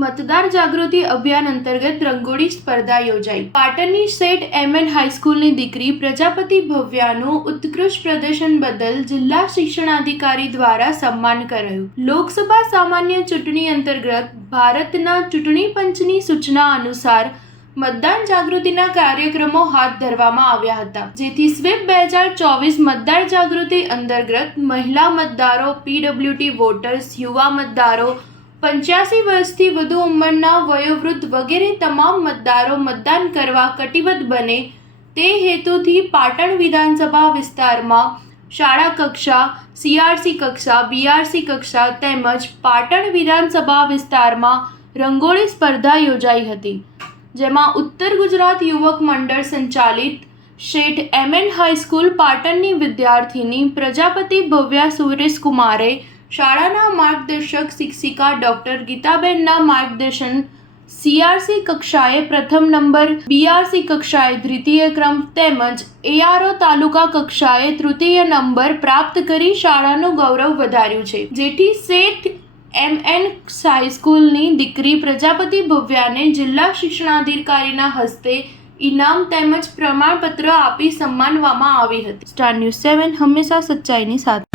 મતદાર જાગૃતિ અભિયાન અંતર્ગત રંગોળી સ્પર્ધા યોજાઈ। પાટણની સેટ એમએન હાઈસ્કૂલની દીકરી પ્રજાપતિ ભવ્યાનું ઉત્કૃષ્ટ પ્રદર્શન બદલ જિલ્લા શિક્ષણાધિકારી દ્વારા સન્માન કરાયું। લોકસભા સામાન્ય ચૂંટણી અંતર્ગત ભારતના ચૂંટણી પંચની સૂચના અનુસાર મતદાન જાગૃતિના કાર્યક્રમો હાથ ધરવામાં આવ્યા હતા, જેથી સ્વીપ 2024 મતદાર જાગૃતિ અંતર્ગત મહિલા મતદારો, પીડબ્લ્યુડી વોટર્સ, યુવા મતદારો, 85 વર્ષથી વધુ ઉંમરના વયોવૃદ્ધ વગેરે તમામ મતદારો મતદાન કરવા કટિબદ્ધ બને તે હેતુથી પાટણ વિધાનસભા વિસ્તારમાં શાળા કક્ષા, સીઆરસી કક્ષા, બીઆરસી કક્ષા તેમજ પાટણ વિધાનસભા વિસ્તારમાં રંગોળી સ્પર્ધા યોજાઈ હતી, જેમાં ઉત્તર ગુજરાત યુવક મંડળ સંચાલિત શેઠ એમએન હાઈસ્કૂલ પાટણની વિદ્યાર્થીની પ્રજાપતિ ભવ્યા સુરેશકુમારે શાળાના માર્ગદર્શક શિક્ષિકા ડૉક્ટર ગીતાબેનના માર્ગદર્શન સીઆરસી કક્ષાએ પ્રથમ નંબર, બીઆરસી કક્ષાએ દ્વિતીય ક્રમ તેમજ એઆરઓ તાલુકા કક્ષાએ તૃતીય નંબર પ્રાપ્ત કરી શાળાનું ગૌરવ વધાર્યું છે, જેથી શેઠ એમએન હાઈસ્કૂલની દીકરી પ્રજાપતિ ભવ્યાને જિલ્લા શિક્ષણાધિકારીના હસ્તે ઇનામ તેમજ પ્રમાણપત્ર આપી સન્માનવામાં આવી હતી। સ્ટાર ન્યૂઝ 7 હંમેશા સચ્ચાઈની સાથે।